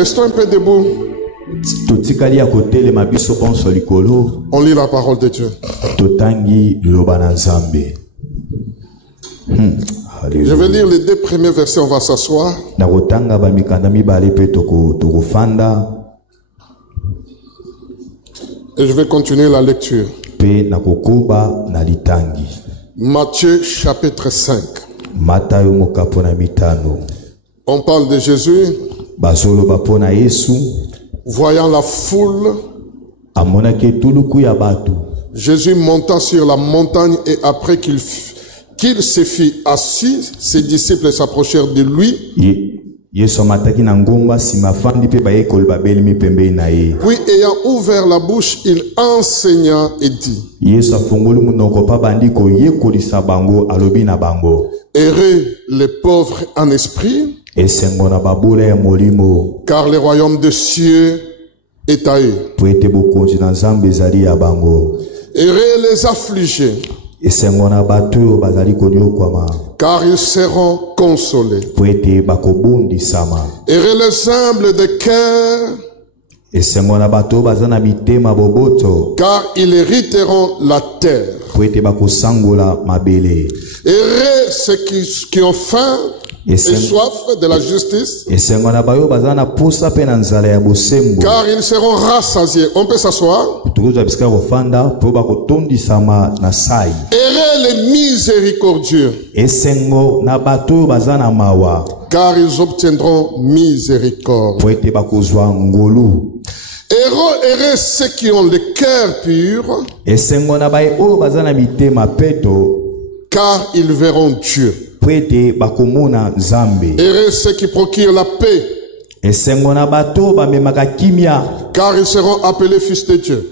Restons un peu debout. On lit la parole de Dieu. Je vais lire les 2 premiers versets, on va s'asseoir. Et je vais continuer la lecture. Matthieu chapitre 5. On parle de Jésus. Voyant la foule, Jésus monta sur la montagne et après qu'il se fit assis, ses disciples s'approchèrent de lui. Puis ayant ouvert la bouche, il enseigna et dit: Heureux les pauvres en esprit, car le royaume des cieux est à eux. Heureux les affligés, car ils seront consolés. Heureux les humbles de cœur, car ils hériteront la terre. Heureux ceux qui ont faim et soif de la justice, car ils seront rassasiés. On peut s'asseoir. Heureux les miséricordieux, car ils obtiendront miséricorde. Heureux ceux qui ont le cœur pur, car ils verront Dieu. Heureux ceux qui procurent la paix, car ils seront appelés fils de Dieu.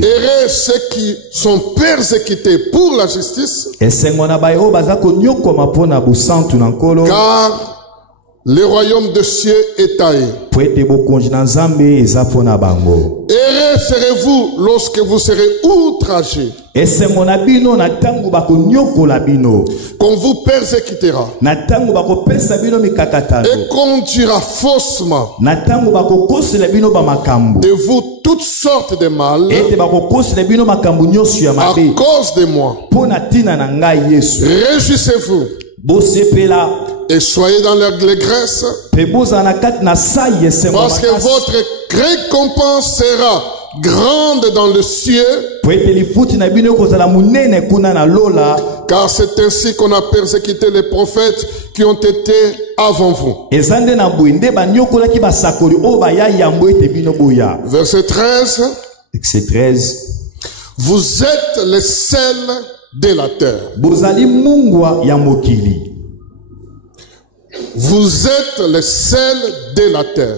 Heureux ceux qui sont persécutés pour la justice, car le royaume des cieux est à eux. Heureux serez-vous lorsque vous serez outragés, qu'on vous persécutera et qu'on dira faussement de vous toutes sortes de mal à cause de moi. Réjouissez-vous et soyez dans l'allégresse, parce que votre récompense sera grande dans le ciel, car c'est ainsi qu'on a persécuté les prophètes qui ont été avant vous. Verset 13. Vous êtes le sel de la terre. Vous êtes le sel de la terre.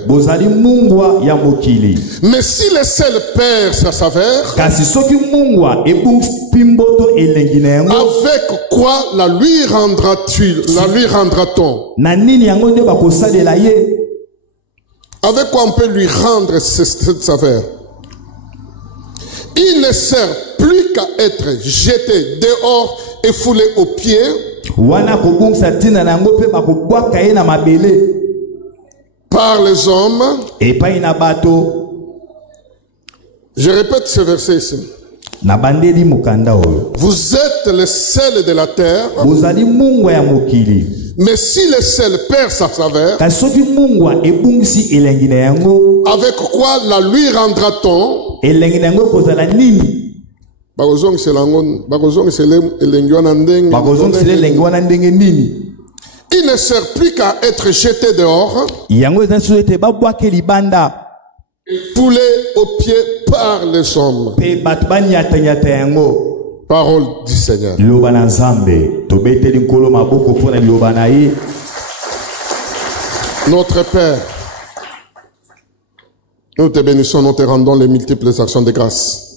Mais si le sel perd sa saveur, avec quoi la lui rendra-t-on? Avec quoi on peut lui rendre cette saveur? Il ne sert plus qu'à être jeté dehors et foulé aux pieds. Par les hommes. Je répète ce verset ici. Vous êtes le sel de la terre. Mais si le sel perd sa saveur, avec quoi la lui rendra-t-on? Il ne sert plus qu'à être jeté dehors, foulé aux pieds par les hommes. Parole du Seigneur. Notre Père, nous te bénissons, nous te rendons les multiples actions de grâce.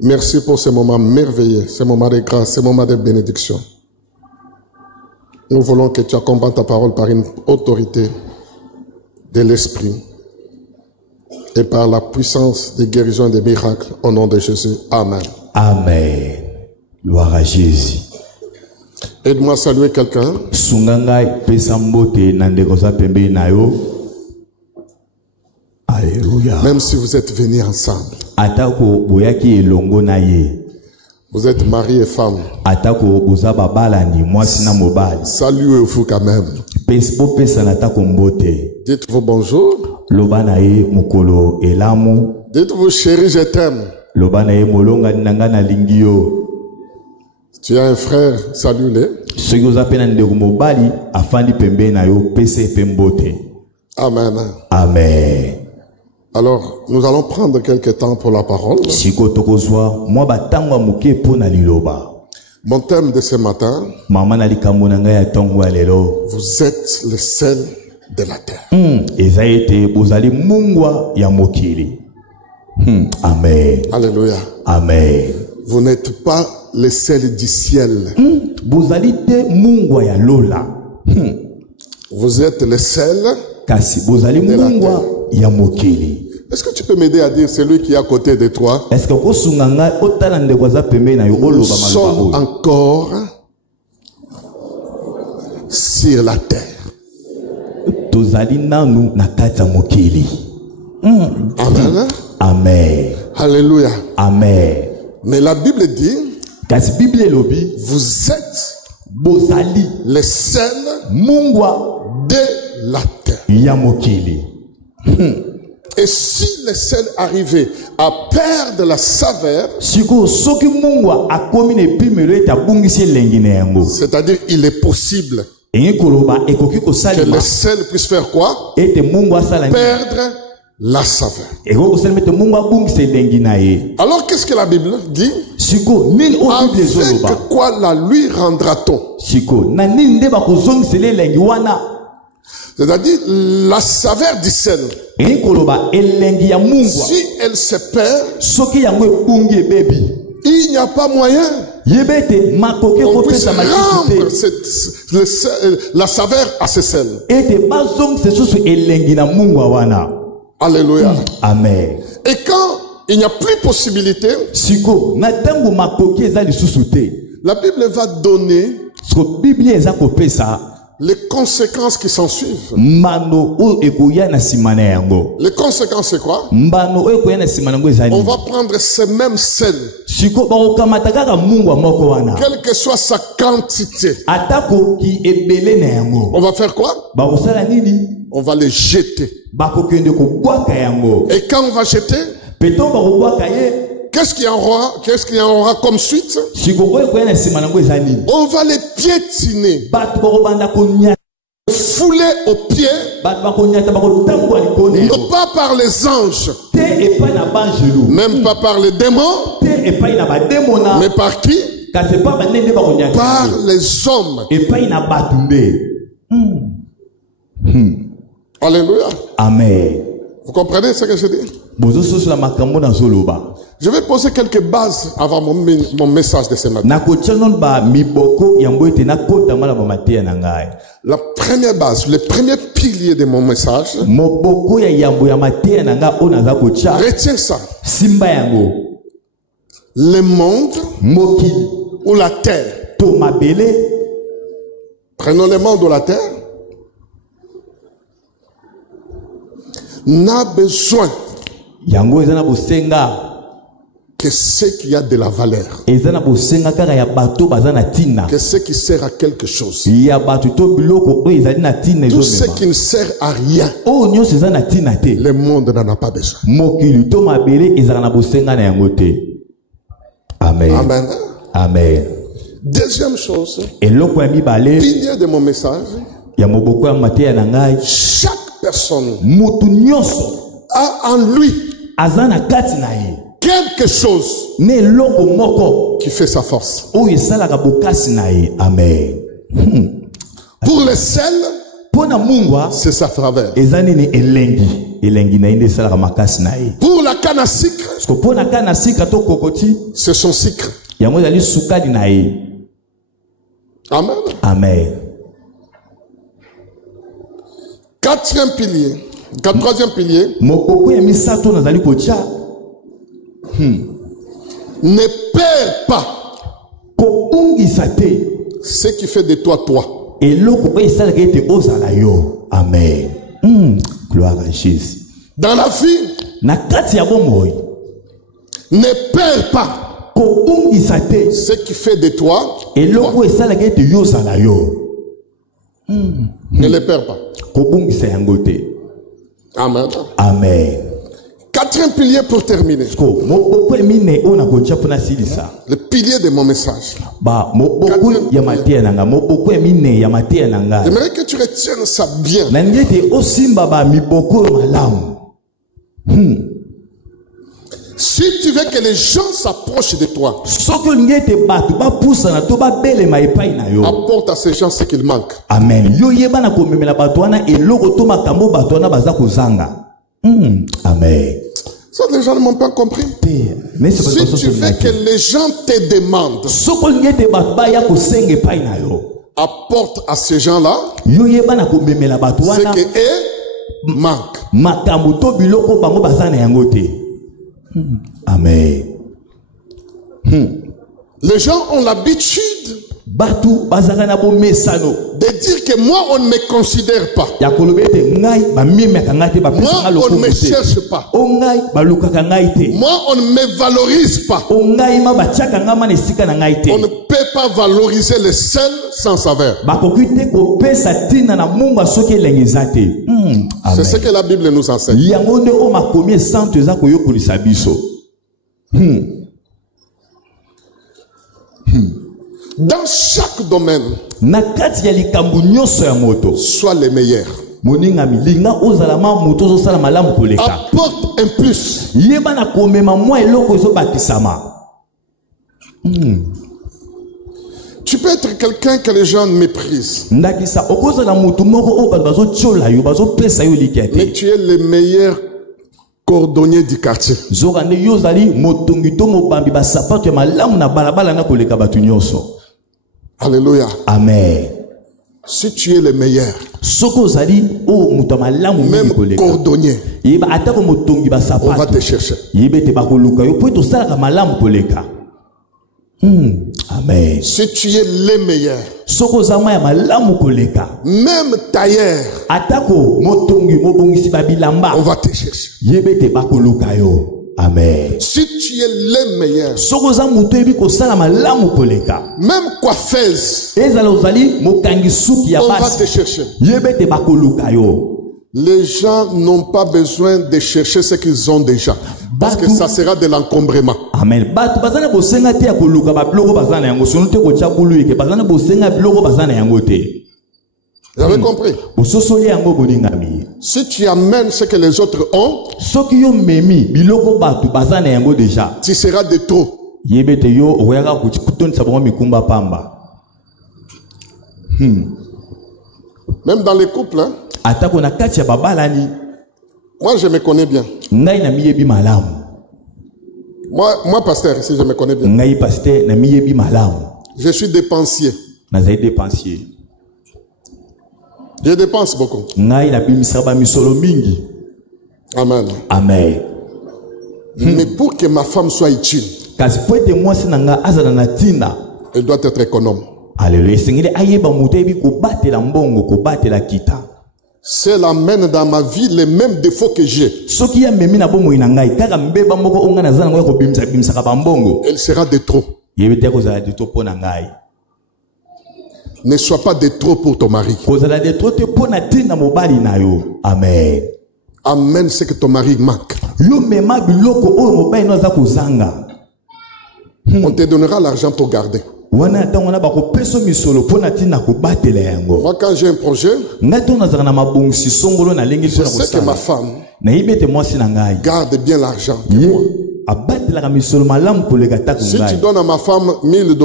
Merci pour ce moment merveilleux, ce moment de grâce, ce moment de bénédiction. Nous voulons que tu accompagnes ta parole par une autorité de l'Esprit et par la puissance de guérison et des miracles au nom de Jésus. Amen. Amen. Gloire à Jésus. Aide-moi à saluer quelqu'un. Alléluia. Même si vous êtes venus ensemble. Vous êtes mari et femme. Saluez-vous quand même. Dites-vous bonjour. Dites-vous chérie, je t'aime. Tu as un frère, salue-le. Amen. Amen. Alors, nous allons prendre quelques temps pour la parole. Mon thème de ce matin, vous êtes le sel de la terre. Amen. Alléluia. Amen. Vous n'êtes pas le sel du ciel. Vous êtes le sel de la terre. Est-ce que tu peux m'aider à dire celui qui est à côté de toi? Est-ce que nous sommes encore sur la terre. Amen. Amen. Alléluia. Amen. Mais la Bible dit, vous êtes le sel de la terre. Et si le sel arrivait à perdre la saveur, c'est-à-dire il est possible que le sel puisse faire quoi? Perdre la saveur. Alors qu'est-ce que la Bible dit? Avec quoi la lui rendra-t-on? C'est-à-dire la saveur du sel. Si elle se perd, il n'y a pas moyen qu'on puisse rendre la saveur à ce sel. Alléluia. Amen. Et quand il n'y a plus possibilité, la Bible va donner les conséquences qui s'en suivent. Les conséquences, c'est quoi? On va prendre ce même sel, quelle que soit sa quantité. On va faire quoi? On va les jeter. Et quand on va jeter, qu'est-ce qu'il y aura comme suite? On va les piétiner, fouler aux pieds, non pas par les anges, même pas par les démons, mais par qui? Par les hommes. Alléluia. Amen. Vous comprenez ce que je dis? Je vais poser quelques bases avant mon message de ce matin. La première base, le premier pilier de mon message, retiens ça. Le monde ou la terre. Prenons le monde ou la terre. N'a besoin que ce qui a de la valeur, que ce qui sert à quelque chose. Tout ce qui ne sert à rien, le monde n'en a pas besoin. Amen. Amen. Amen. Deuxième chose, pilier de mon message, chaque personne a en lui quelque chose qui fait sa force. Amen. Pour le sel, c'est sa faveur. Pour la canne à sucre, c'est son sucre. Amen. Amen. Troisième pilier, ne perds pas ce qui fait de toi toi. Amen. Gloire à Jésus. Dans la vie, ne perds pas ce qui fait de toi toi. Ne les perds pas. Amen. Amen. Quatrième pilier pour terminer. Le pilier de mon message. J'aimerais que tu retiennes ça bien. Si tu veux que les gens s'approchent de toi, apporte à ces gens ce qu'il manque. Amen. Amen. Ça, les gens ne m'ont pas compris. Si tu veux que les gens te demandent, apporte à ces gens-là ce qui manque. Amen. Les gens ont l'habitude de dire que moi on ne me considère pas. Moi on ne me cherche pas. Moi on ne me valorise pas. On ne peut pas valoriser les sels sans saveur. C'est ce que la Bible nous enseigne. Dans chaque domaine, sois les meilleurs. Apporte un plus. Tu peux être quelqu'un que les gens méprisent, mais tu es le meilleur cordonnier du quartier. Alléluia. Amen. Si tu es le meilleur, même cordonnier, on va te chercher. Amen. Si tu es le meilleur, même tailleur, on va te chercher. Amen. Si tu es le meilleur, même coiffeuse, on va te chercher. Les gens n'ont pas besoin de chercher ce qu'ils ont déjà, parce que ça sera de l'encombrement. Amen. Vous avez compris? Si tu amènes ce que les autres ont, tu seras de trop. Même dans les couples, hein? Moi je me connais bien. Moi pasteur, ici je me connais bien. Je suis dépensier. Je dépense beaucoup. Amen. Amen. Mais pour que ma femme soit utile, elle doit être économe. Alléluia. Si elle amène dans ma vie les mêmes défauts que j'ai, elle sera de trop. Ne sois pas de trop pour ton mari. Amen. Amène ce que ton mari manque. On te donnera l'argent pour garder. Moi, quand j'ai un projet, je sais que ma femme garde bien l'argent. Si tu donnes à ma femme $1000,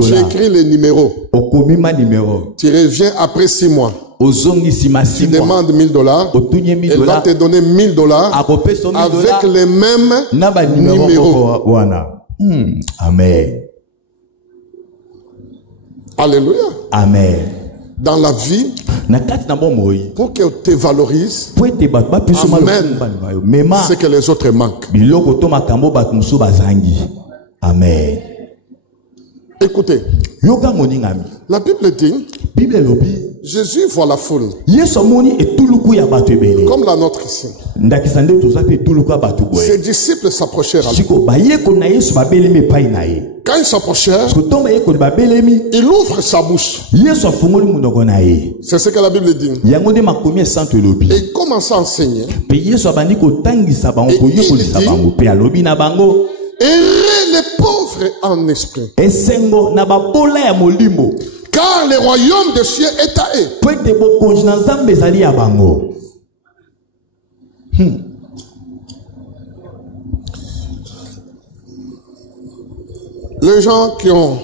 tu écris les numéros. Tu reviens après 6 mois. Tu demandes $1000, elle va te donner $1000 avec les mêmes numéros. Amen. Alléluia. Amen. Dans la vie, pour qu'elle te valorise, amène ce que les autres manquent. Amen. Écoutez, Yoka moningami. la Bible dit, Bible lobi. Jésus voit la foule, Yesu moni etuluku ya batu ebele. comme la nôtre ici. Ndakisande tozape etuluku ya batu boye. Ses disciples s'approchèrent à lui. Siko bayeko na Yesu babelemi epai na ye. Quand ils s'approchèrent, Kotomba yeko babelemi. il ouvre sa bouche. Yesu afungoli munoko na ye. C'est ce que la Bible dit. Yango de makomi esanto elobi. Et il commence à enseigner. Pe Yesu abandi kotangisa bango Et koyekolisa il dit, bango pe alobi na bango. Errez les pauvres en esprit, Esengo na babola ya molimo. car le royaume des cieux est à eux. Po ete bokonzi na Nzambe ezali ya bango. Les gens qui ont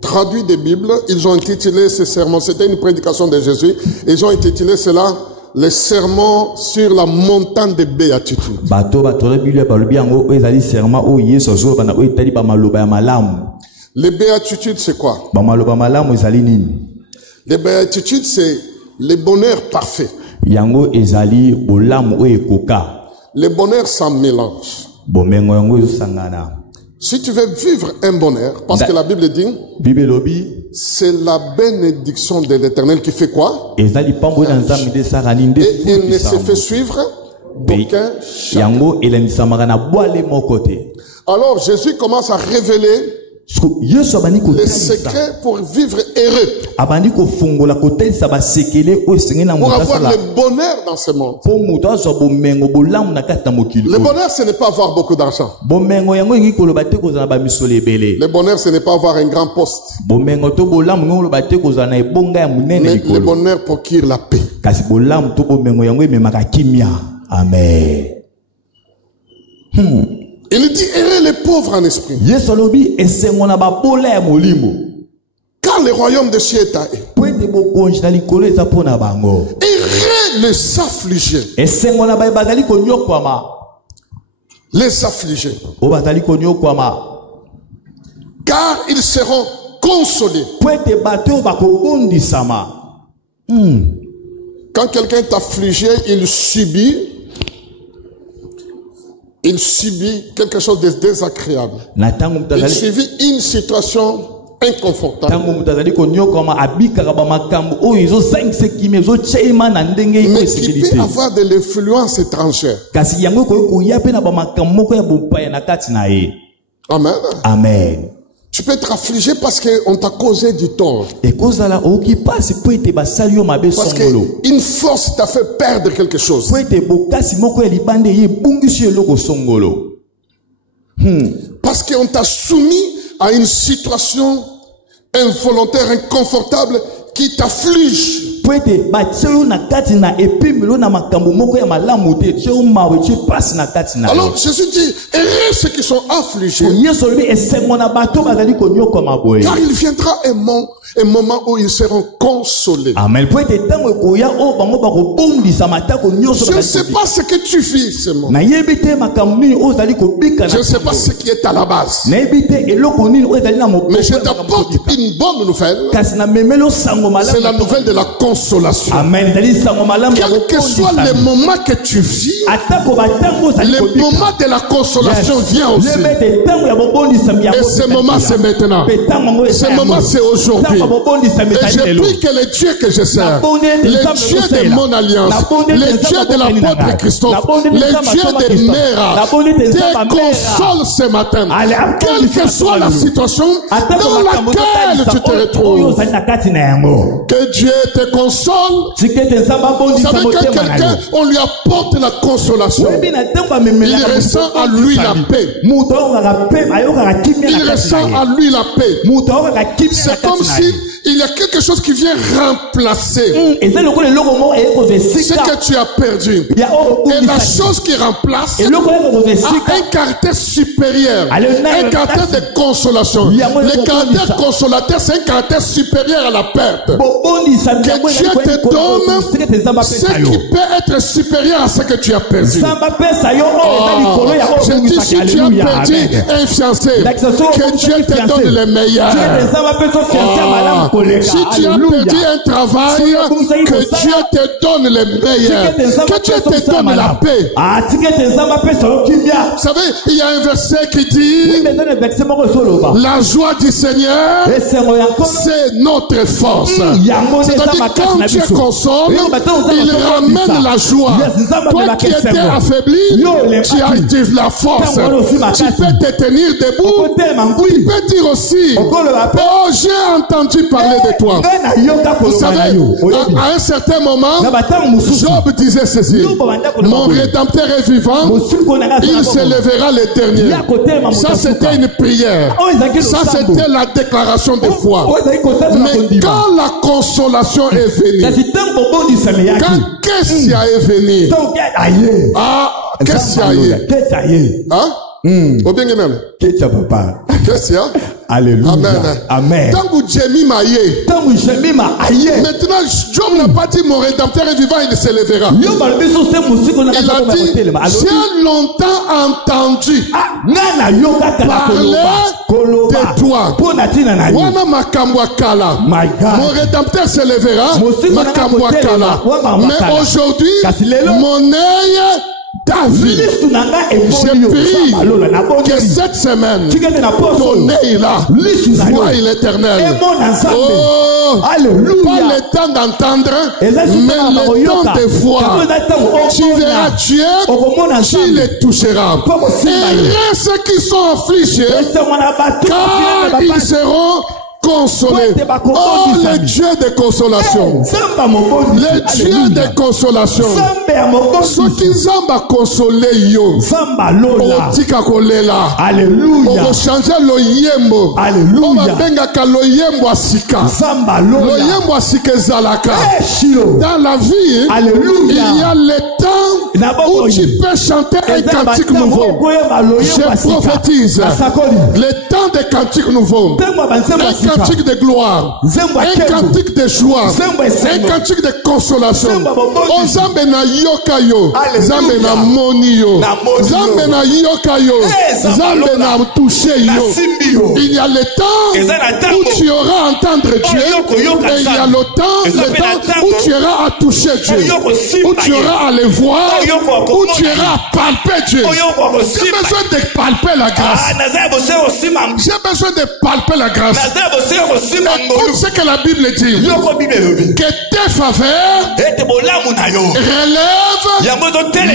traduit des Bibles, ils ont intitulé ce sermon, c'était une prédication de Jésus, ils ont intitulé cela les sermons sur la montagne de béatitude. Bato la Bible balobi yango ezali serment o Yesu zo bana o etali ba maloba ya malamu. Les béatitudes, c'est quoi? Ba maloba malamu ezali nini? Les béatitudes, c'est le bonheur parfait. Yango ezali bolamu o ekoka. Le bonheur sans mélange. Bomengo yango ezosangana. Si tu veux vivre un bonheur, parce que la Bible dit, Bible lobi c'est la bénédiction de l'Éternel qui fait quoi? ezali pambo na Nzambe de sarani nde. Et il ne se fait suivre d'aucun chacun. Yango elanisamaka na bwale moko te. Alors Jésus commence à révéler Yesu abandi les kotalisa. secrets pour vivre heureux, Abandi kofungola kotalisa basekele o esengeli na pour moto avoir asala. le bonheur dans ce monde. Po moto azwa bomengo bolamu na kati na mokili. Le bonheur, ce n'est pas avoir beaucoup d'argent. Bomengo yango ingi koloba te kozala na bamisolo ebele. Le bonheur, ce n'est pas avoir un grand poste. Bomengo to bolamu ngo koloba te kozala na ebonga ya munene Mais le likolo. bonheur procure la paix. Kasi bolamu to bomengo yango ememaka kimia. Amen. Il dit, errez les pauvres en esprit, Yesu alobi esengo na babola ya molimo. car le royaume des cieux est à eux. Po ete bokonzi na likolo eza mpo na bango. Errez les affligés, Esengo na baye bazali konyokwama. les affligés, O bazali konyokwama. car ils seront consolés. Po ete bato oyo bakobondisama. Quand quelqu'un est affligé, il subit quelque chose de désagréable. Na tango moto Il azali subit une situation inconfortable. tango moto azali konyokwama abikaka bamakambo oyo ezosangisa kimia ezotyema na ndenge iko Mais qui esekeli peut te. avoir de l'influence étrangère. Kasi yango ekoki koya mpe na bamakambo moko ya bopaya na kati na ye. Amen. Amen. Tu peux être affligé parce qu'on t'a causé du tort. ekozala oki pasi po ete basali yo mabe Parce songolo. qu'une force t'a fait perdre quelque chose. Po ete bokasi moko ya libanda ye ebungisi yo eloko songolo. Parce qu'on t'a soumis à une situation involontaire, inconfortable qui t'afflige. Po ete batie yo na kati na epimelo na makambo moko ya malamu te tie yo mawe tie pasi na kati na yo. Alors Jésus dit, errez ceux qui sont affligés, Yesu alobi esengo na bato bazali konyokwama boye. car il viendra un moment où ils seront consolés. Amen. Po ete ntango ekoya oyo bango bakobondisa matako nyonso Je ne bazali sais kobika. pas ce que tu vis ce moment. Nayebi te makambo nini oyo ozali kobika Je na ne sais pas ntango. ce qui est à la base. Nayebi te eloko nini oyo ezali na moboko Mais je ya makambo t'apporte kobika. une bonne nouvelle. Kasi na memelo sango C'est la malamu. nouvelle de la consolation. Amen. Ezali sango malamu ya Quel que soit kobondisa. le moment que tu vis, Atako batango ozali le kobika. moment de la consolation vient aussi. Lebe ete ntango ya bobondisami ya Et ce kobika moment, kila. c'est maintenant. Pe ntango yango eza Ce yango. moment, c'est aujourd'hui. Ntango ya bobondisami Et ezali je lelo. prie que le Dieu que je sers, le Dieu de mon alliance, le Dieu de l'apôtre Christophe, le Dieu de Mera, te console ce matin. Quelle que soit la situation dans laquelle tu te retrouves. Que Dieu te console. Vous savez que quelqu'un, on lui apporte la consolation. Il ressent à lui la paix. Il ressent à lui la paix. C'est comme si il y a quelque chose qui vient remplacer ce que tu as perdu. Et la chose qui remplace a un caractère supérieur, un caractère de consolation. Le caractère consolateur, c'est un caractère supérieur à la perte. Que Dieu te donne ce qui peut être supérieur à ce que tu as perdu. Je dis, si tu as perdu un fiancé, que Dieu te donne le meilleur. Si tu as perdu un travail, que Dieu te donne le meilleur. Que Dieu te donne la paix. Vous savez, il y a un verset qui dit, la joie du Seigneur, c'est notre force. C'est-à-dire, quand Dieu console, il ramène la joie. Toi qui étais affaibli, tu actives la force. Tu peux te tenir debout. Tu peux dire aussi, oh, j'ai entendu parler de toi. Vous savez, à un certain moment, Job disait ceci, mon Rédempteur est vivant, il se lèvera le dernier. Ça, c'était une prière. Ça, c'était la déclaration de foi. Mais quand la consolation est venue, quand Kessia est venu, Kessia est, hein? Au bien même. Kessia. Alléluia. Amen. Amen. Maintenant, Job n'a pas dit mon Rédempteur est vivant, il se lèvera. Il a dit, j'ai longtemps entendu parler de toi. Mon Rédempteur se lèvera. Mais aujourd'hui, mon œil David, je prie que cette semaine, ton œil là, voie l'éternel. Oh, pas le temps d'entendre, mais le temps de voir. Tu verras Dieu, tu les toucheras. Et ceux qui sont affligés, car ils seront consolé. Oh, le Dieu de consolation. Le Dieu de consolation. Ce qui zamba consolé yo. Otika kolela. Alléluia. On va changer le yembo. Alléluia. On va benga ka le yembo asika. Le yembo asika zalaka. Dans la vie, alléluia, il y a le temps où tu peux chanter un cantique nouveau. Je prophétise le temps des cantiques nouveaux. Un cantique de gloire, un cantique de joie, un cantique de consolation. Oh, Zambe na yoka yo, Zambe na moni yo, Zambe na yoka yo, Zambe na touché yo. Il y a le temps où tu auras à entendre Dieu, et il y a le temps où tu auras à toucher Dieu, où tu auras à le voir, où tu auras à palper Dieu. J'ai besoin de palper la grâce. J'ai besoin de palper la grâce. Écoute ce que la Bible dit. Que tes faveurs relèvent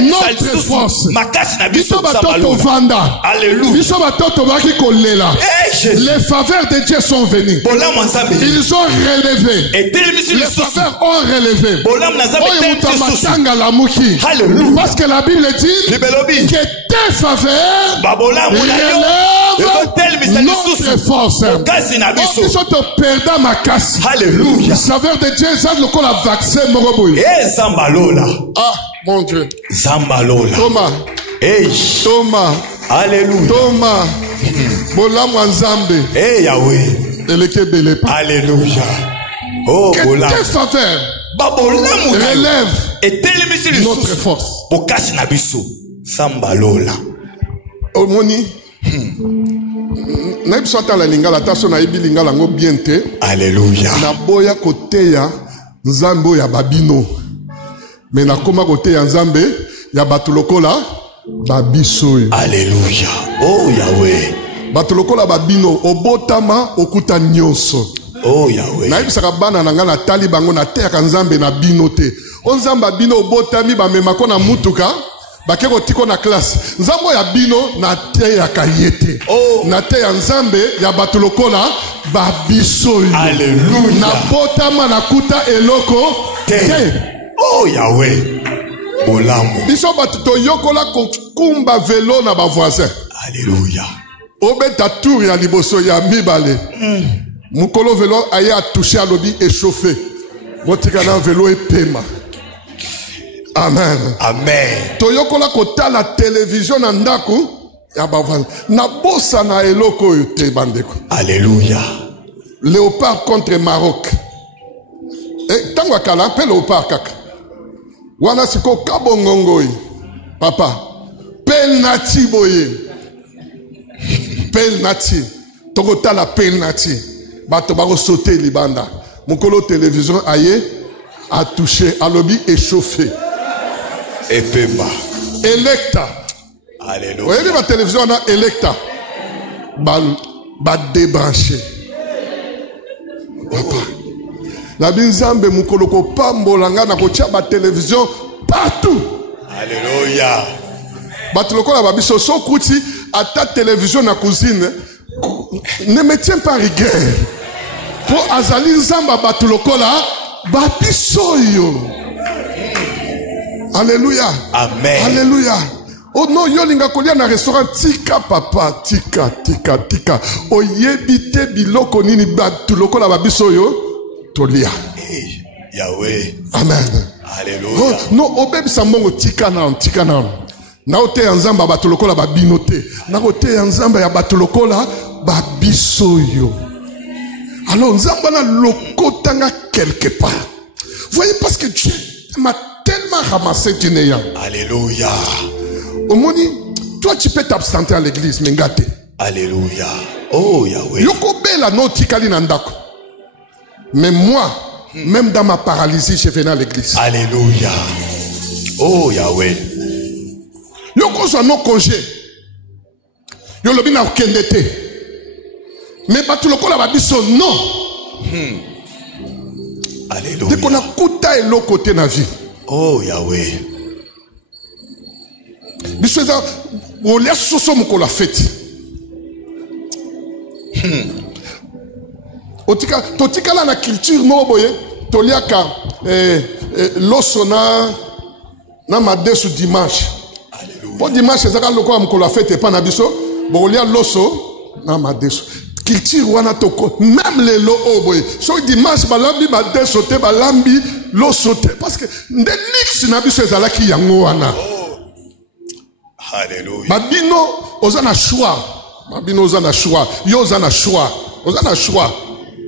notre force. Les faveurs de Dieu sont venues. Ils ont relevé. Les faveurs ont relevé. Parce que la Bible dit que tes faveurs relèvent notre force. Alléluia. Saveur de Dieu, ça le col a vaccin morobouille. Ah, mon Dieu. Zambalola. Thomas. Thomas. Alléluia. Thomas. Bolam Wanzambe. Yahweh. Alléluia. Oh, que tes faveurs relèvent notre force. Zambalola. Omoni. Na biso ata la lingala taso na ibi lingala ngo bien te. Alléluia. Na boya kote ya nzambe ya babino. Mais na koma kote ya nzambe ya batulokola babiso. Alléluia. Oh Yahweh. Batulokola babino obotama okuta nyonso. Oh Yahweh. Na ibisaka bana na nga na tali bango na terre nzambe na bino te. O nzamba bino obotami ba memako na mutuka. Bakeko tiko na classe. Nzambo ya bino na te ya kayete. Oh. Na te ya nzambe ya batulokola babiso. Alléluia. Na botama na kuta eloko te. Oh Yahweh. Bolamu. Biso batuto yokola kumba velo na ba voisin. Alléluia. Obeta tour ya liboso ya mibale. Mukolo velo aya touché à lobby échauffé. Motika na velo epema. Amen. Amen. Toyokola kota la télévision na ndaku ya bavana. Na bossa na eloko te bandeko. Alléluia. Léopard contre Maroc. Et tant Tango akala pe léopard kaka. Wana siko kabongongoi. Papa. Penalty boye. Penalty. Tokota la penalty. Bato bako sauter libanda. Mokolo télévision aye a touché, a lobby échauffé. Et Pemba. Electa. Alléluia. Vous voyez la télévision on a Electa. Ba débranché. Papa. La binzambe mukoloko pambolanga na kotia ba télévision partout. Alléluia. Batuloko la babiso so kuti à ta télévision na cuisine ne me tiens pas rigueur. Pour azali nzamba batuloko la babiso yo. Alléluia. Amen. Alléluia. Oh non, yo linga kolia na restaurant tika papa tika. Oyebite biloko nini batuloko la babiso yo. Tolia. Hey, Yahweh. Amen. Alléluia. Oh, non, obebi sambongo tika na. Na ote ya nzamba batuloko la babinote. Na ote ya nzamba ya batuloko la babisoyo. Alors nzamba na lokotanga quelque part. Voyez parce que Dieu m'a tellement ramassé du néant. Alléluia. Omoni, toi tu peux t'absenter à l'église mais ngate. Alléluia. Oh Yahweh. Yoko bela no tikali na ndako. Mais moi, même dans ma paralysie, je venais à l'église. Alléluia. Oh Yahweh. Yoko soit non congé. Yo lobi na kendete. Mais batuloko la babiso non. Alléluia. Dès qu'on a kuta et l'autre côté na vie. Oh Yahweh. Biso za olia soso moko la fête. Totika la na culture no boye toliaka loso na madesu dimanche. Alléluia. Pour dimanche ezaka loko am ko la fête pas na biso bolia loso na madesu. Culture wana toko même les lo boye. So dimanche balambi madesu te balambi loso te parce que nde lix na biso ezala ki yango wana. Alléluia. Babino ozana choix. Babino ozana choix. Yo ozana choix. Ozana choix.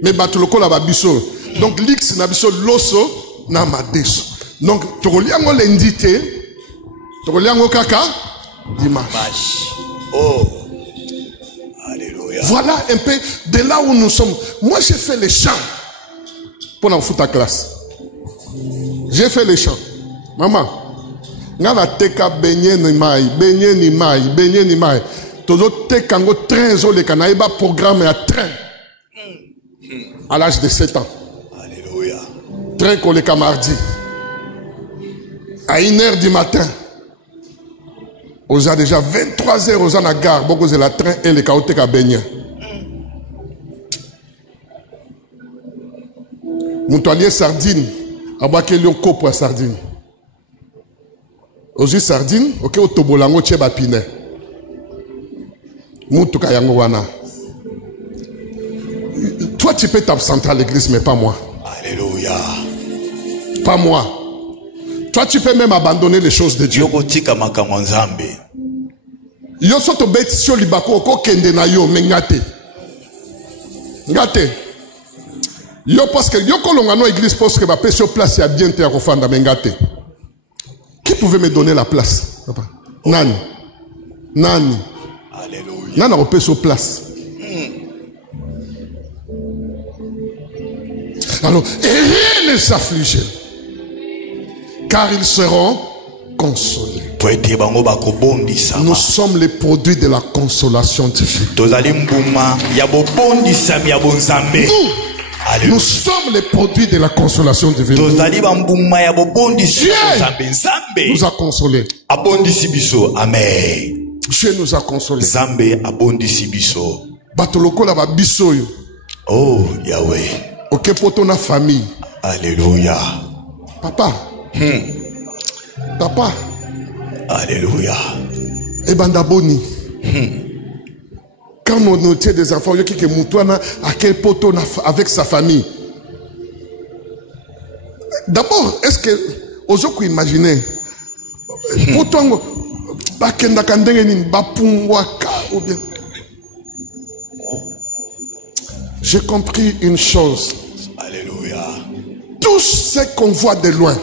Mais batuloko la babiso. Donc lix na biso loso na madeso. Donc tokoliango lundi te. Tokoliango kaka dimanche. Oh. Alléluia. Voilà un peu de là où nous sommes. Moi j'ai fait les chants pour la foutre à classe. J'ai fait les chants. Maman, ngana teka benye ni mai. Tozo teka ngo train zo le kana iba programme à train. À l'âge de 7 ans. Alléluia. Train qu'on les mardi. À 1h du matin. On a déjà 23h aux en gare. Beaucoup de la train et les kaotek à baigner. Moutoualier sardine. Abake lion copo à sardine. Ozi sardine. Ok, au tobolango tcheba pine. Moutouka yango wana. Toi, tu peux t'absenter à l'église, mais pas moi. Alléluia. Pas moi. Toi, tu peux même abandonner les choses de Dieu. Yokotika makambo nzambe. Yo soto beti sio libako ko kende na yo mengate. Ngate. Yo parce que yo kolonga no église parce que ba sur place ya bien te ya kofanda mengate. Qui pouvait me donner la place? Papa. Nani. Alléluia. Nana opé sur place. Alors, et rien ne s'afflige, car ils seront consolés. Nous sommes les produits de la consolation divine. Nous sommes les produits de la consolation divine. Dieu nous a consolés. Amen. Dieu nous a consolés. Batoloko la babiso. Oh Yahweh. Ok, pour ton famille. Alléluia. Papa. Papa. Alléluia. Et bandaboni. Quand on tient des enfants, il y a quelqu'un moutouana à quel poteau avec sa famille. D'abord, est-ce que ozoku imaginer poteau bakenda kandenge ni bapungwaka ou bien. J'ai compris une chose. Alléluia. Tout Tout ce qu'on voit de loin,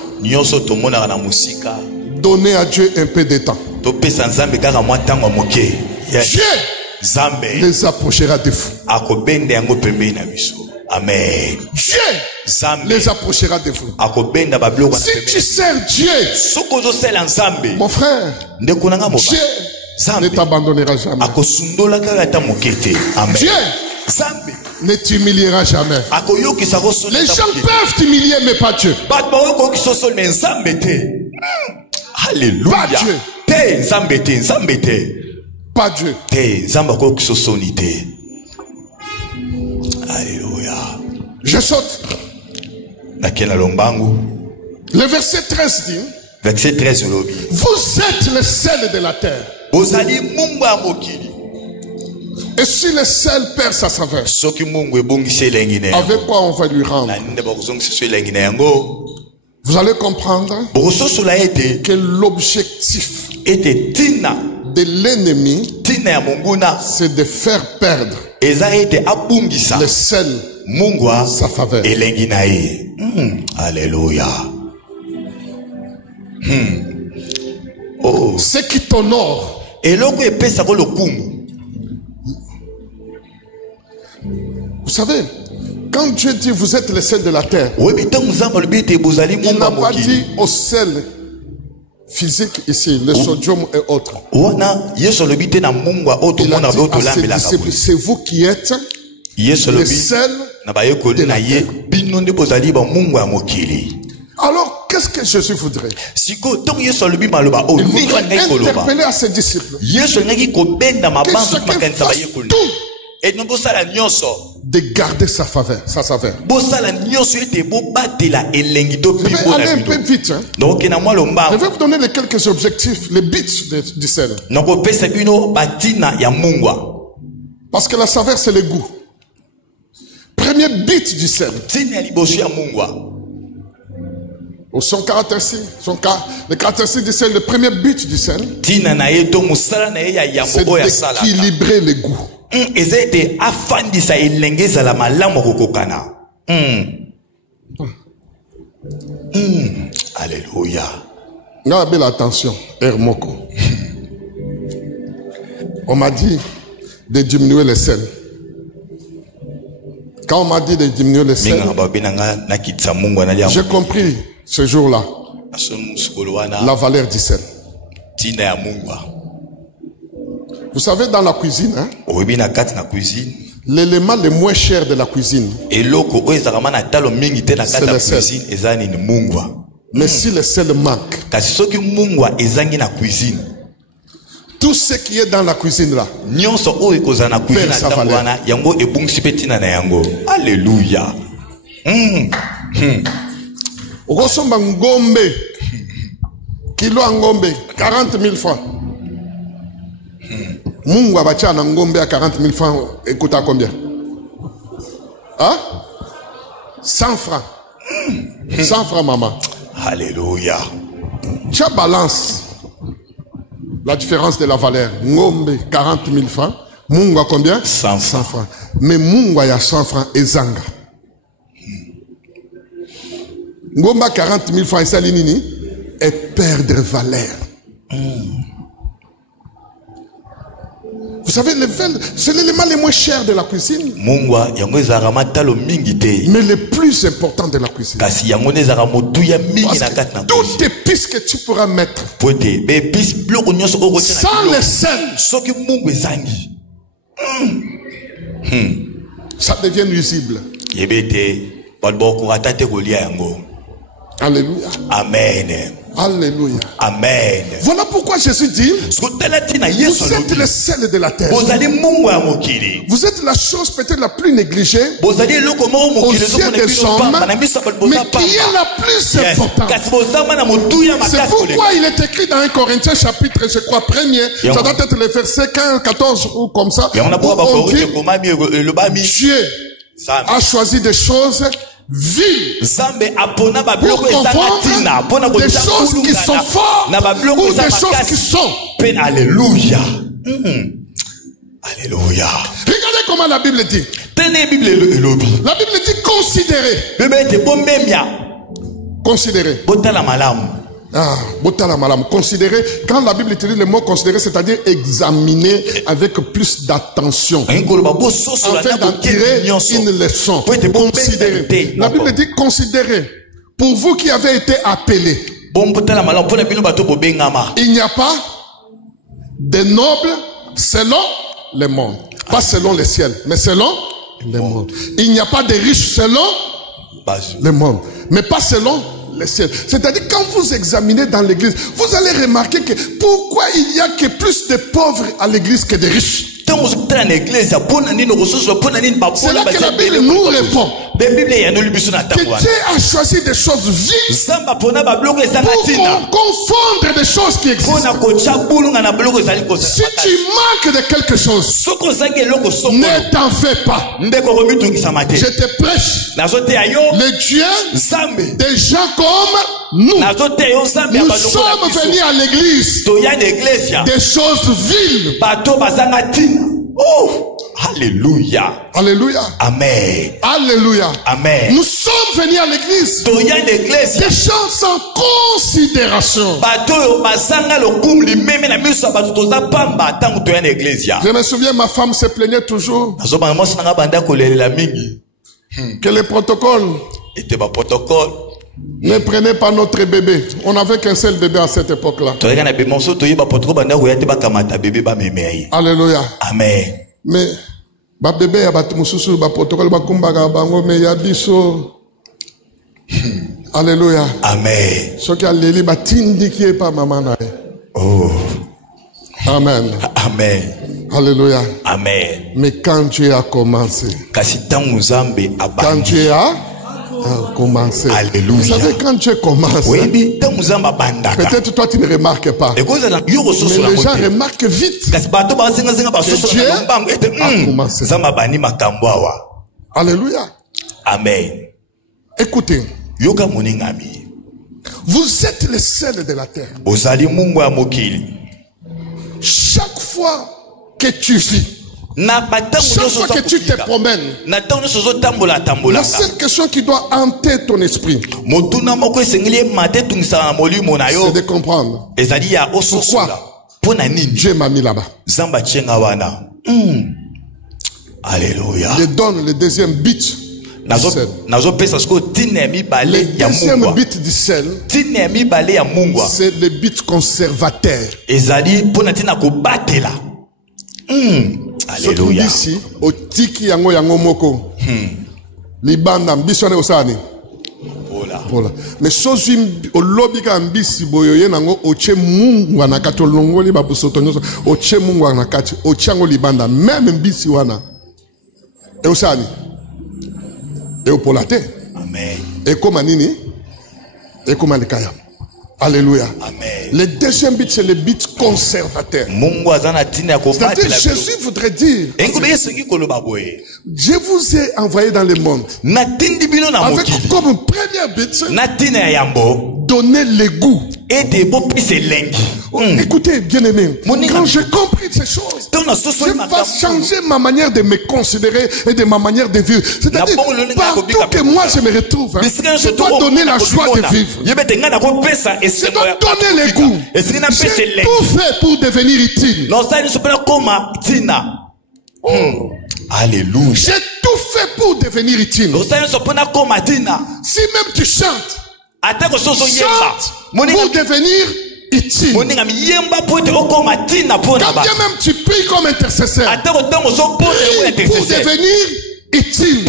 donnez à Dieu un peu de temps. Dieu les approchera de vous. Amen. Dieu les approchera de vous. Si tu sers Dieu, mon frère, Dieu ne t'abandonnera jamais. Dieu ne t'humiliera jamais. Les gens peuvent t'humilier, mais pas Dieu. Alléluia. Pas Dieu. Alléluia. Je saute. Le verset 13 dit, verset 13, vous êtes le sel de la terre. Et si le sel perd sa saveur, avec quoi on va lui rendre? Vous allez comprendre que l'objectif de l'ennemi, c'est de faire perdre le sel, sa faveur. Alléluia. Oh. Ce qui t'honore, vous savez, quand Dieu dit vous êtes le sel de la terre, il n'a pas dit au sel physique ici, le sodium et autres. Il a dit à ses disciples, c'est vous qui êtes le sel de la terre. Alors, qu'est-ce que Jésus voudrait? Il voudrait interpeller à ses disciples que chacun fasse tout de garder sa faveur, sa saveur. Je vais aller un peu vite. Hein? Je vais vous donner les quelques objectifs, les buts du sel. Parce que la saveur, c'est le goût. Premier but du sel. Son caractéristique, le caractéristique du sel, le premier but du sel, c'est d'équilibrer le goût. Alléluia. Non, belle attention, Hermoko. On m'a dit de diminuer le sel. Quand on m'a dit de diminuer le sel, j'ai compris ce jour-là la valeur du sel. Vous savez, dans la cuisine, hein, l'élément le moins cher de la cuisine, c'est le sel. Mais si le sel manque, tout ce qui est dans la cuisine là perd sa valeur. Alléluia. Rosomba ngombe, kilo ngombe, 40 000 francs. Mungu abacha na ngombe à 40 000 francs, écoute à combien? Hein? 100 francs. 100 francs, maman. Alléluia. Tu balance la différence de la valeur. Ngombe, 40 000 francs. Mungu a combien? 100 francs. Mais Mungu a 100 francs et Zanga. Ngomba 40 000 francs et Salinini et perdre valeur. Vous savez, c'est l'élément le moins cher de la cuisine. Mais le plus important de la cuisine. Parce que toute épice que tu pourras mettre, sans le sel, ça devient nuisible. Alléluia. Amen. Alléluia. Amen. Voilà pourquoi Jésus dit, vous êtes le sel de la terre. Vous êtes la chose peut-être la plus négligée aux yeux des hommes, mais qui est la plus importante. C'est pourquoi il est écrit dans 1 Corinthiens chapitre, je crois, 1er, ça doit être le verset 15, 14 ou comme ça, où on dit, Dieu a choisi des choses viles pour confondre des choses qui sont fortes ou des choses qui sont. Alléluia. Alléluia. Regardez comment la Bible dit. La Bible dit considérer Considérer. Botala malamu. Ah, botala malam. Considérer. Quand la Bible utilise le mot considérer, c'est-à-dire examiner avec plus d'attention. Afin d'en tirer une leçon. Considérer. La Bible dit considérer. Pour vous qui avez été appelés. Il n'y a pas de nobles selon le monde. Pas selon le ciel, mais selon le monde. Il n'y a pas de riches selon le monde. Mais pas selon le ciel. C'est-à-dire, quand vous examinez dans l'église, vous allez remarquer que pourquoi il y a que plus de pauvres à l'église que de riches. C'est là que la Bible nous répond. Que Dieu a choisi des choses viles pour confondre des choses qui existent. Si tu manques de quelque chose, ne t'en fais pas. Je te prêche le Dieu des gens comme nous. Nous sommes venus à l'église des choses viles. Oh, alléluia. Alléluia. Amen. Alléluia. Amen. Nous sommes venus à l'église des gens sans considération. Je me souviens, ma femme se plaignait toujours que les protocoles ne prenaient pas notre bébé. On n'avait qu'un seul bébé à cette époque-là. Alléluia. Amen. Mais ba bébé ya batu mususu ba protocole ba kumbaga bango me ya biso. Alléluia. Amen. Ce qui a leli ba tindi qui est pas maman na. Oh. Amen. Amen. Alléluia. Amen. Mais quand tu as commencé, quand tu as commencé. Alléluia. Vous savez, quand tu commences, peut-être toi tu ne remarques pas. Mais les gens remarquent vite que Dieu a commencé. Alléluia. Amen. Écoutez. Vous êtes le sel de la terre. Chaque fois que tu vis, chaque fois que tu te promènes, la seule question qui doit hanter ton esprit, c'est de comprendre pourquoi Dieu m'a mis là-bas. Alléluia. Je donne le deuxième but du sel. Le deuxième but du sel, c'est le but conservateur. Alléluia. Ici, au tiki yango yango moko. Libanda mbisone osani. Voilà. Mais sozi au lobby ka mbisi boyoye nango oche mungu na katolongo li babusoto nyoso oche mungu na kati ochango libanda même mbisi wana. E osani. E opolate. Amen. E koma nini? E koma likaya. Alléluia. Amen. Le deuxième but, c'est le but conservateur. C'est-à-dire, Jésus voudrait dire, je vous ai envoyé dans le monde avec comme premier but, donner le goût. Écoutez, bien-aimés, quand j'ai compris ces choses, je vais changer ma manière de me considérer et de ma manière de vivre. C'est-à-dire, partout que moi je me retrouve, je dois donner la joie de vivre. Je dois donner le goût. J'ai tout fait pour devenir utile. Alléluia. J'ai tout fait pour devenir utile. Si même tu chantes, chante pour devenir utile. Quand bien même tu pries comme intercesseur, pour devenir utile.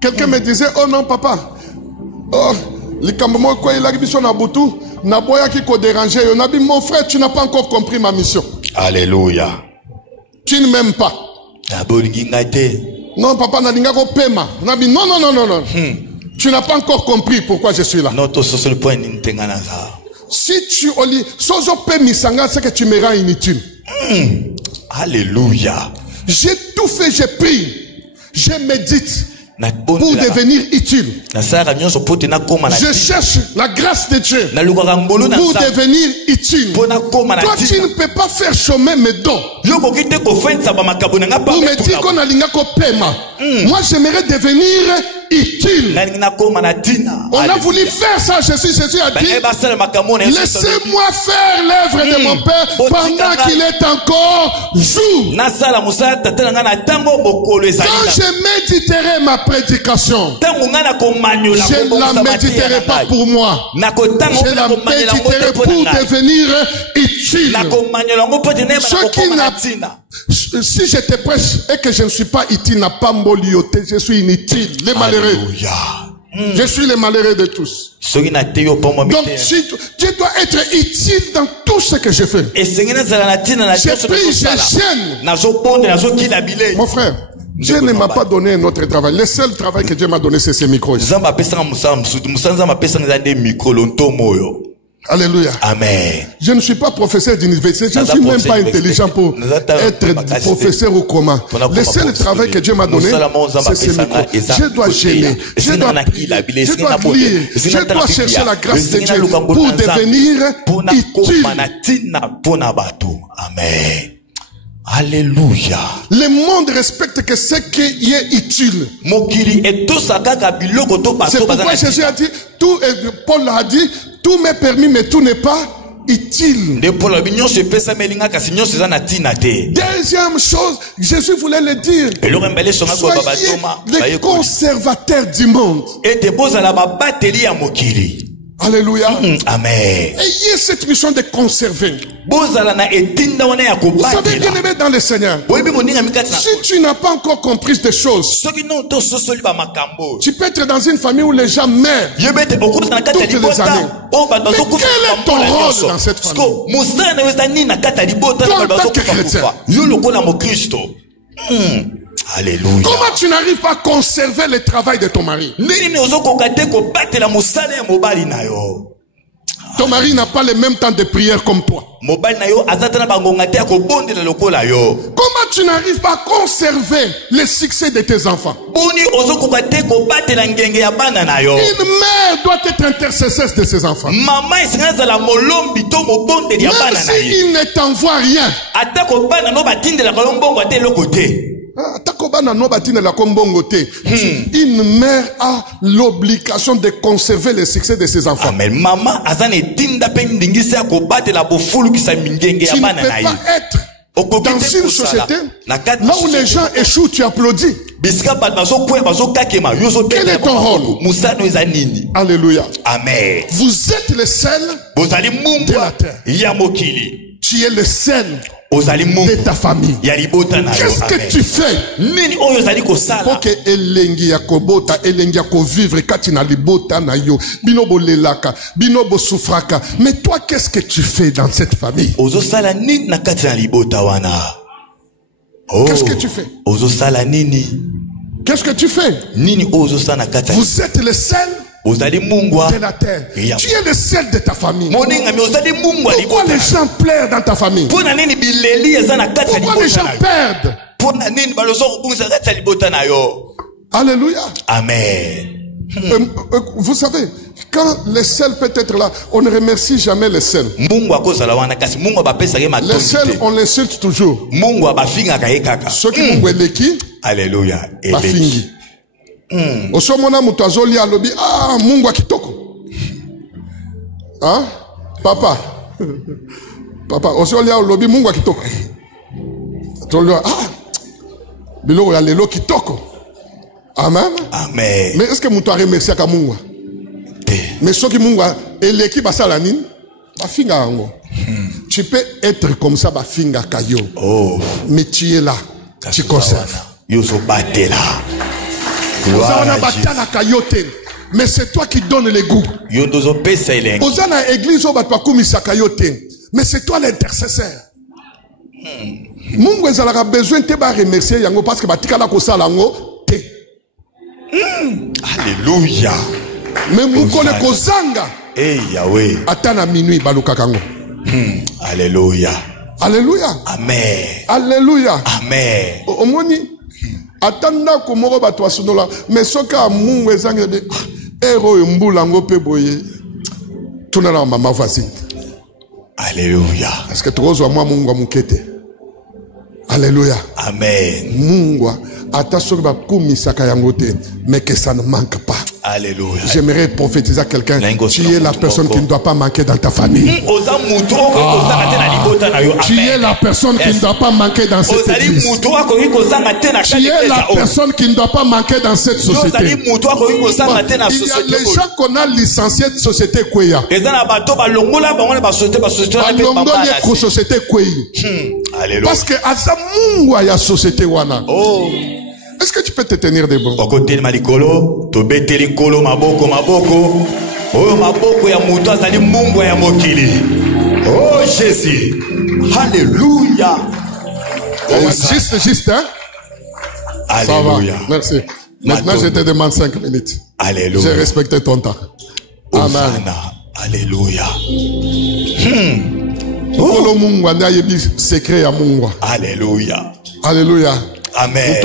Quelqu'un me disait, oh non papa, oh, mon frère, tu n'as pas encore compris ma mission. Alléluia. Tu ne m'aimes pas. Non papa, non, non. Tu n'as pas encore compris pourquoi je suis là. Si tu olis, c'est que tu me rends inutile. Alléluia. J'ai tout fait, j'ai pris, je médite pour devenir utile. Je cherche la grâce de Dieu pour devenir utile. Toi, tu ne peux pas faire chemin mes dons pour me dire qu'on a l'ingako pema. Moi, j'aimerais devenir utile. On a voulu faire ça, Jésus a dit, laissez-moi faire l'œuvre de mon Père pendant qu'il est encore jour. Quand je méditerai ma prédication, je ne la méditerai pas pour moi. Je la méditerai pour devenir utile. Si je te prêche et que je ne suis pas utile, n'a pas molioté, je suis inutile. Les malheureux. Je suis le malheureux de tous. Donc tu dois être utile dans tout ce que je fais. Je prie, je gêne. Mon frère, Dieu ne m'a pas donné un autre travail. Le seul travail que Dieu m'a donné, c'est ces micros. Alléluia. Amen. Je ne suis pas professeur d'université. Je ne suis même pas intelligent pour être professeur ou comment. Le seul travail que Dieu m'a donné, c'est ce micro. Je dois gêner. Je dois prier. Je dois prier. Je dois chercher la grâce de Dieu pour devenir utile. Amen. Alléluia. Le monde respecte que ce qui est utile. C'est pourquoi Jésus a dit, Paul a dit, tout m'est permis, mais tout n'est pas utile. Deuxième chose, Jésus voulait le dire. Soyez les conservateurs du monde. Alléluia. Amen. Ayez cette mission de conserver. Vous savez, bien aimé dans le Seigneur, si tu n'as pas encore compris des choses, tu peux être dans une famille où les gens meurent toutes les années. Mais quel est ton rôle dans cette famille? Toi, en tant que chrétien, alléluia. Comment tu n'arrives pas à conserver le travail de ton mari? Ton mari n'a pas le même temps de prière comme toi. Comment tu n'arrives pas à conserver le succès de tes enfants? Une mère doit être intercesseur de ses enfants. Même s'il ne t'envoie rien, une mère a l'obligation de conserver le succès de ses enfants. Amen. Maman, tu ne peux pas être dans une société là où les gens échouent, tu applaudis. Quel est ton rôle? Alléluia. Amen. Vous êtes le sel de la terre. Tu es le sel de ta famille. Qu'est-ce que tu fais pour que elengi ya kobota, elengi ya kovivre kati na libota na yo, bino bolelaka, bino bosufraka? Mais toi, qu'est-ce que tu fais dans cette famille? Qu'est-ce que tu fais? Qu'est-ce que tu fais? Vous êtes le sel de la terre. Tu es le sel de ta famille. Pourquoi les gens pleurent dans ta famille? Pourquoi les gens perdent? Alléluia. Amen. Vous savez, quand le sel peut être là, on ne remercie jamais le sel. Le sel, on l'insulte toujours. Ceux qui m'ont qui? Alléluia. Bafingi. Osomona mutazoli alobi, ah, Mungu wa kitoko. Ah, papa. Papa, osoli alobi Mungu wa kitoko. Tolio, ah, biloko ya lelo kitoko. Amen. Amen. Mais est-ce que mutu a remercié ka Mungu? Mais ce qui Mungu eleki basala nini? Bafinga yango. Tu peux être comme ça bafinga kayo. Oh. Mais tu es là. Tu conserves. Yoso batela. Mais c'est toi qui donnes les goûts. Ozana église mais c'est toi l'intercesseur. Mungu ezalaka besoin te ba remercier yango parce que batikala ko sala ngo te. Alléluia. Mais mukole ko zanga. Eh Yahweh. Atana minuit balukaka ngo. Alléluia. Alléluia. Amen. Alléluia. Amen. Omoni atanda ko moko bato asunola mais soka Mungu ezanga be ero mbula ngo pe boye. Tuna na mama voisine. Alléluia. Parce que tu reçois moi Mungu mukete. Alléluia. Amen. Mungu mais que ça ne manque pas. Alléluia. J'aimerais prophétiser à quelqu'un. Tu es la personne qui ne doit pas manquer dans ta famille. Tu es la personne qui ne doit pas manquer dans cette église. Tu es la personne qui ne doit pas manquer dans cette société. Il y a les gens qu'on a licenciés de société Kweya. Parce que à ça il y a société wana. Est-ce que tu peux te tenir debout? Oh Jésus. Alléluia. Juste, hein? Alléluia. Merci. Maintenant, je te demande 5 minutes. Alléluia. J'ai respecté ton temps. Amen. Alléluia. Alléluia. Alléluia. Amen.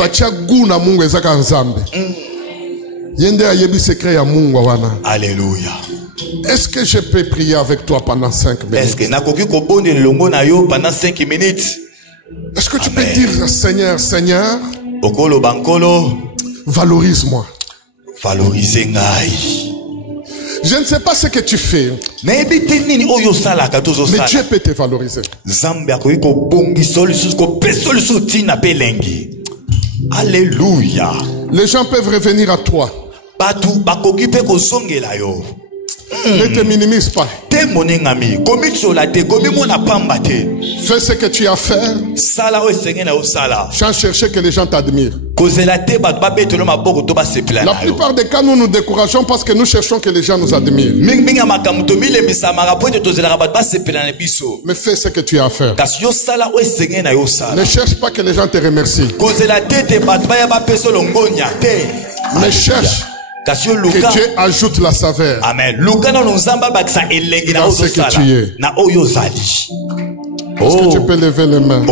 Alléluia. Est-ce que je peux prier avec toi pendant 5 minutes? Est-ce que tu peux dire, Seigneur, Seigneur, valorise-moi. Valorisez-moi. Je ne sais pas ce que tu fais, mais Dieu peut te valoriser. Alléluia. Les gens peuvent revenir à toi. Ne te minimise pas. Fais ce que tu as à faire sans chercher que les gens t'admirent. La plupart des cas, nous nous décourageons parce que nous cherchons que les gens nous admirent. Mais fais ce que tu as à faire. Ne cherche pas que les gens te remercient. Mais cherche que Dieu ajoute la saveur. Amen. Dans ce que tu es. Est-ce que tu peux lever les mains?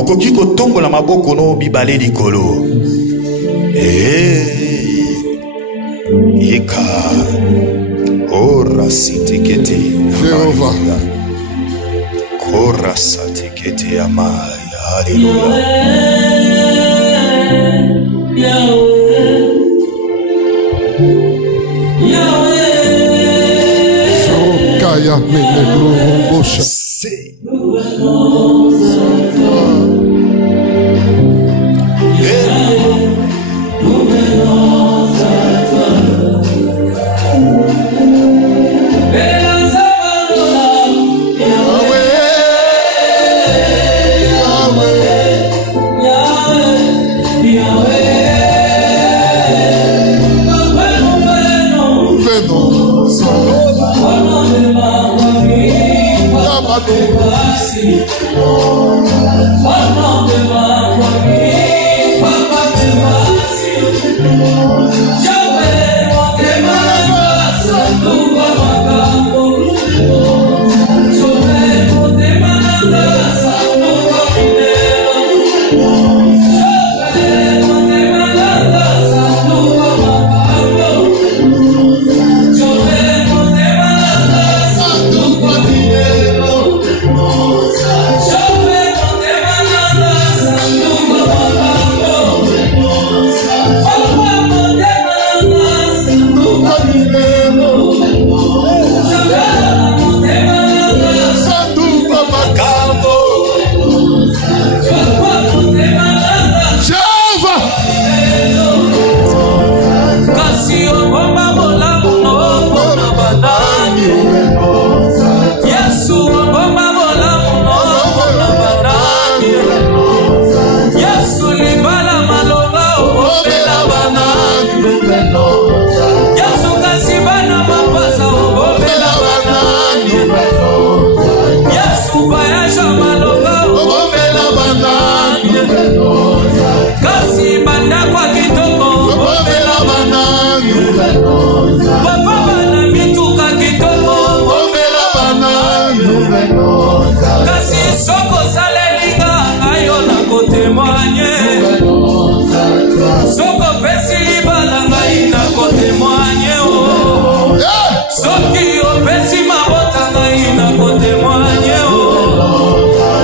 Jéhovah.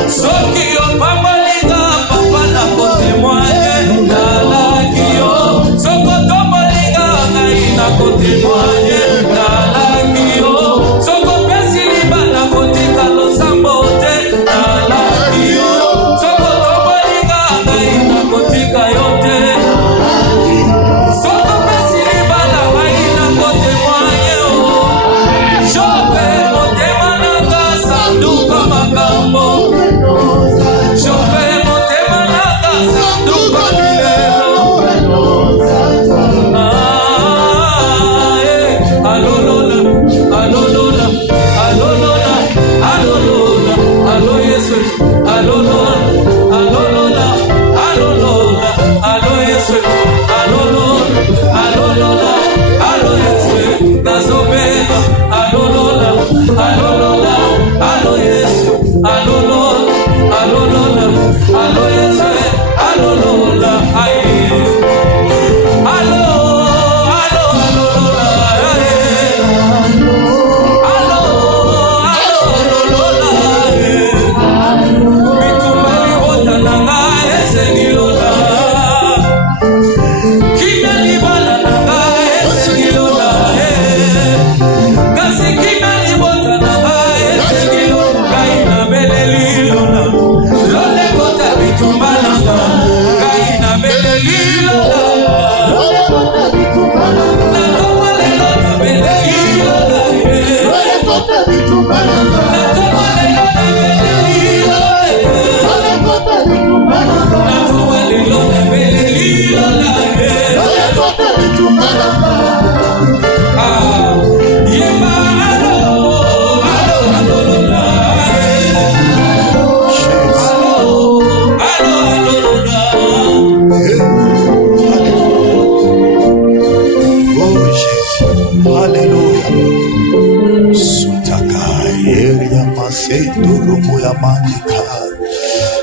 Soki yo pambolinga papa na kote moye, nalaki yo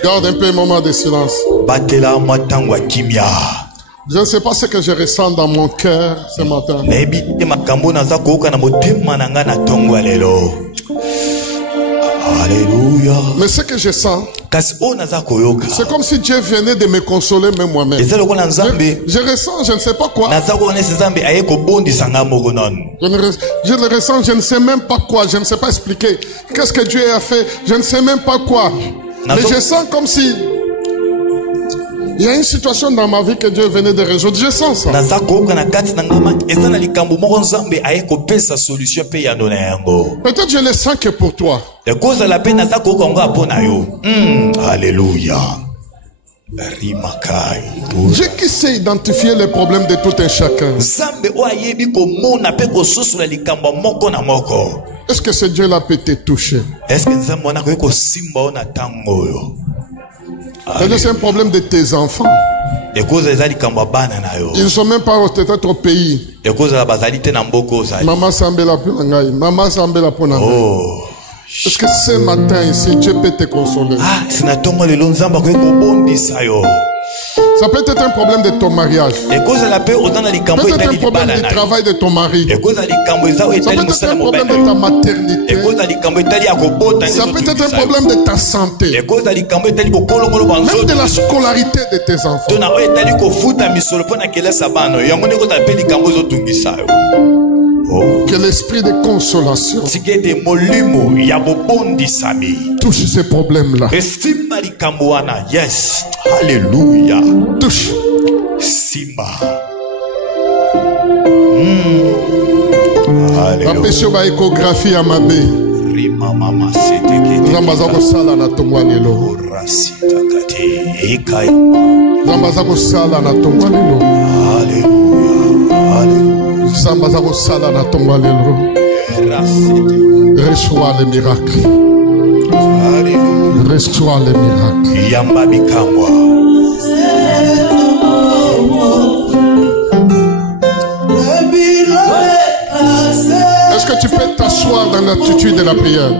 Garde un peu un moment de silence. Je ne sais pas ce que je ressens dans mon cœur ce matin. Alléluia. Mais ce que je sens, c'est comme si Dieu venait de me consoler même moi-même. Je ressens, je ne sais pas quoi. Je le ressens, je ne sais même pas quoi. Je ne sais pas expliquer. Qu'est-ce que Dieu a fait? Je ne sais même pas quoi. Mais je sens comme si il y a une situation dans ma vie que Dieu venait de résoudre. Je sens ça. Peut-être je le sens que pour toi. Alléluia. Dieu qui sait identifier les problèmes de tout un chacun. Est-ce que ce Dieu-là peut te toucher? C'est un problème de tes enfants. Ils ne sont même pas peut-être au pays. Maman Sambela Punangai. Maman Sambela Punangai. Est-ce que ce matin ici, Dieu peut te consoler? Ça peut être un problème de ton mariage. Peut-être un problème du travail de ton mari. Ça peut être un problème de ta maternité. Ça peut être un problème de ta santé. Même de la scolarité de tes enfants. Que l'esprit de consolation touche ces problèmes-là. Yes. Alléluia. Touche. Simba. La péché va échographie à ma bé. Zambazako sala na tongwanelo. Zambazako sala na tongwanelo. Alléluia. Zambazako sala na tongwanelo. Reçois les miracles. Reçois les miracles. Yamba bikamwa. Est-ce que tu peux t'asseoir dans l'attitude de la prière?